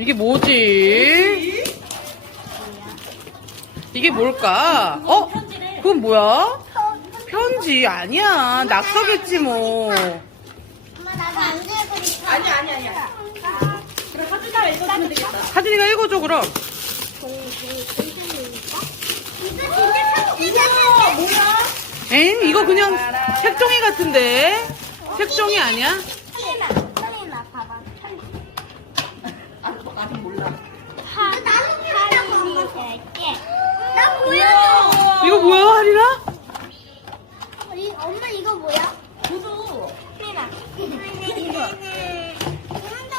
이게 뭐지? 어이? 이게 뭘까? 아유, 어? 그건 뭐야? 어, 편지, 편지? 어? 아니야. 낯서겠지 아니, 뭐. 아니아니 아니야. 아, 그럼 하진이가 읽어주면 사진 되겠다. 하진이가 읽어줘 그럼. 엥? 어, 네. 어, 이거 그냥 아, 색종이 같은데? 어, 이게... 색종이 아니야? 힐리나, 힐리나, 몰라. 나도 몰라. 나 할인. 뭐야? 이거 뭐야, 하리나? 우리 엄마 이거 뭐야? 저도 하리나. <그런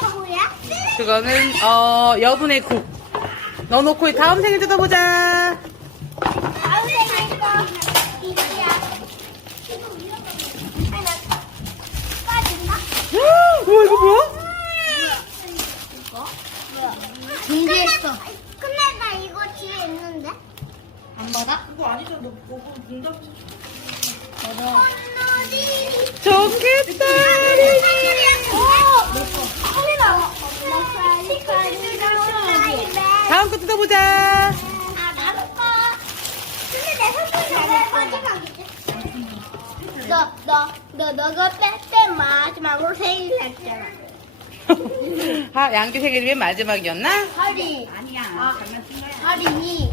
거 뭐야? 웃음> 그거는 어 여분의 곡 넣어놓고 다음 생일 뜯어보자. 다음 생일 뜯 안 받아? 아니죠, 너, 뭐 그거 아니잖아. 너 그거 문답해서 줬잖아. 맞아. 컨tes이. 좋겠다. 어, 다음 것도 또 보자. 아, 나도 거. 근데 내 손톱이 잘해. 마지막이지. 너, 너, 너, 너가 빼빼 마지막으로 생일 했잖아. 아, 양규 생일이 맨 마지막이었나? 허리 아니야. 하리. 어. 하리.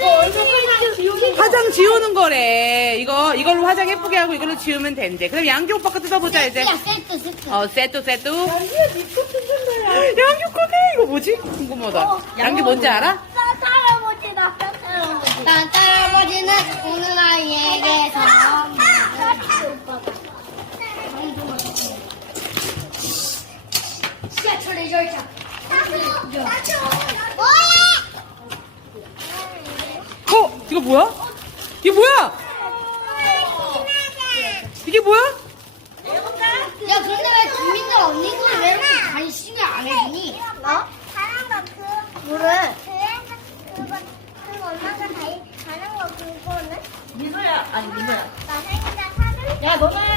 아, 지우는 화장 거. 지우는 거래. 이거 이걸로 화장 예쁘게 하고 이걸로 지우면 된대. 그럼 양귀 오빠 가 뜯어보자 수やって 이제. 어세뚜세뚜 양귀 거네 이거 뭐지? 궁금하다. 양귀 뭔지 알아? 딸아버지다. 딸아버지는 오늘날에게 서 시야 철이 절차. 뭐야? 이 뭐야? 이게 뭐야? 어, 이게 뭐야? 야, 근데 왜 국민들 언니 거왜 이 관심이 안 했니? 뭐, 어? 그, 뭐래? 그, 그 엄마가 가는 거 그거는? 미소야, 아니 미소야. 어, 살다, 야, 너는. 뭐, 뭐.